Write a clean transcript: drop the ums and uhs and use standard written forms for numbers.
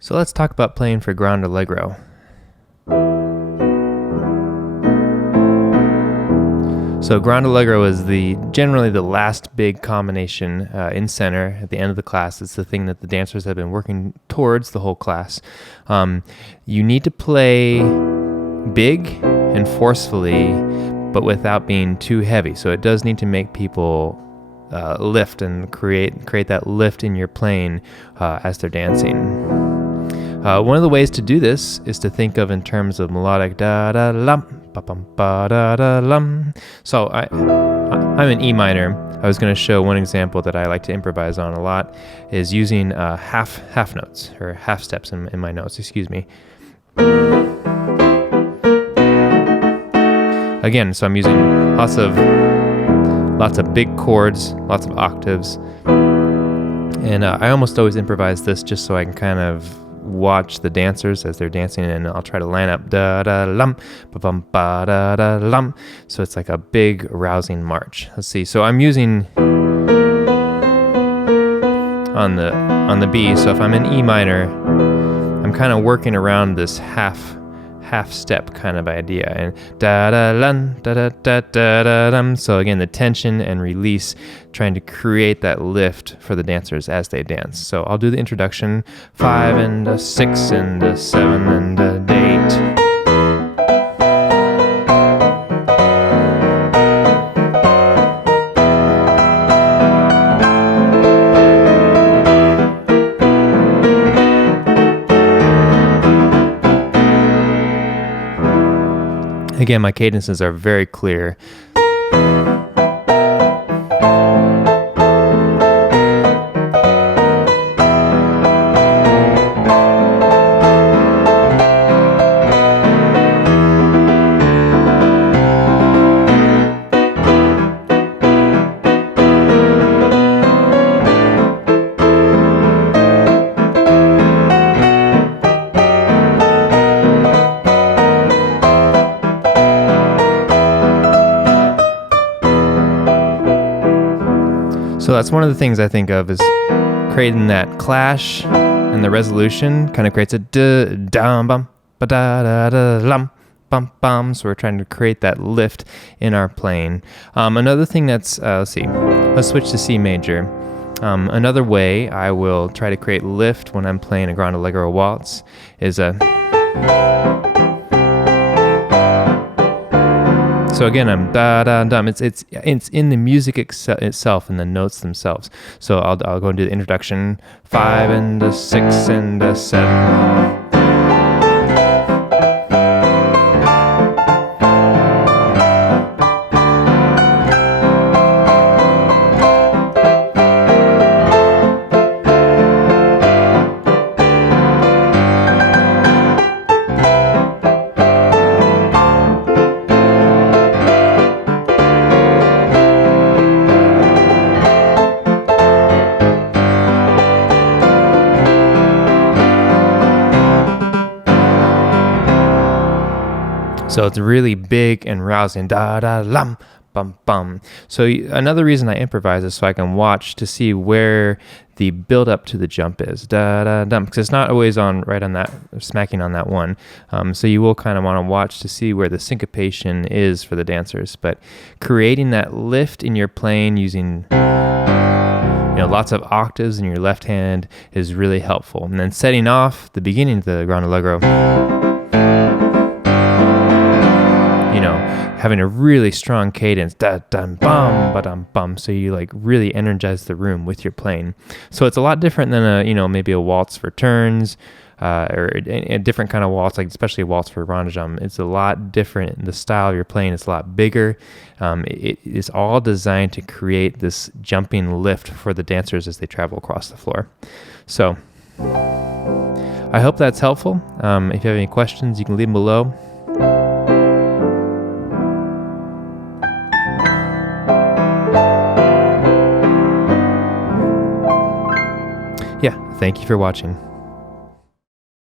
So let's talk about playing for ground allegro. So ground allegro is generally the last big combination in center at the end of the class. It's the thing that the dancers have been working towards the whole class. You need to play big and forcefully, but without being too heavy. So it does need to make people lift and create that lift in your playing as they're dancing. One of the ways to do this is to think of in terms of melodic da-da-lam, ba-bum-ba-da-da-lam. So I'm in E minor. I was going to show one example that I like to improvise on a lot is using half notes, or half steps in my notes, excuse me. Again, so I'm using lots of big chords, lots of octaves, and I almost always improvise this just so I can kind of watch the dancers as they're dancing, and I'll try to line up da-da-lam, ba-bum-ba-da-da-lam. So it's like a big rousing march. Let's see. So I'm using on the B. So if I'm in E minor, I'm kind of working around this half step kind of idea, and da-da-lan, da-da-da-da-da-dum. So again, the tension and release, trying to create that lift for the dancers as they dance. So I'll do the introduction, 5 and a 6 and a 7 and a 8. Again, my cadences are very clear. So that's one of the things I think of is creating that clash, and the resolution kind of creates a da-dum-bum, ba-da-da-da-lum, bum-bum. So we're trying to create that lift in our playing. Another thing that's, let's switch to C major. Another way I will try to create lift when I'm playing a ground allegro waltz is a... So again, I'm da-da-dum. It's in the music itself, in the notes themselves. So I'll go and do the introduction, 5 and a 6 and a 7. So it's really big and rousing, da-da-lam, bum-bum. So another reason I improvise is so I can watch to see where the build-up to the jump is, da-da-dum, because it's not always right on that, smacking on that one. So you will kind of want to watch to see where the syncopation is for the dancers. But creating that lift in your playing using lots of octaves in your left hand is really helpful. And then setting off the beginning of the ground allegro, having a really strong cadence, da-dum-bum, ba-dum-bum, so you like really energize the room with your playing. So it's a lot different than maybe a waltz for turns, or a different kind of waltz, like especially a waltz for rondejam. It's a lot different. The style you're playing is a lot bigger. It is all designed to create this jumping lift for the dancers as they travel across the floor. So I hope that's helpful. If you have any questions, you can leave them below. Yeah, thank you for watching.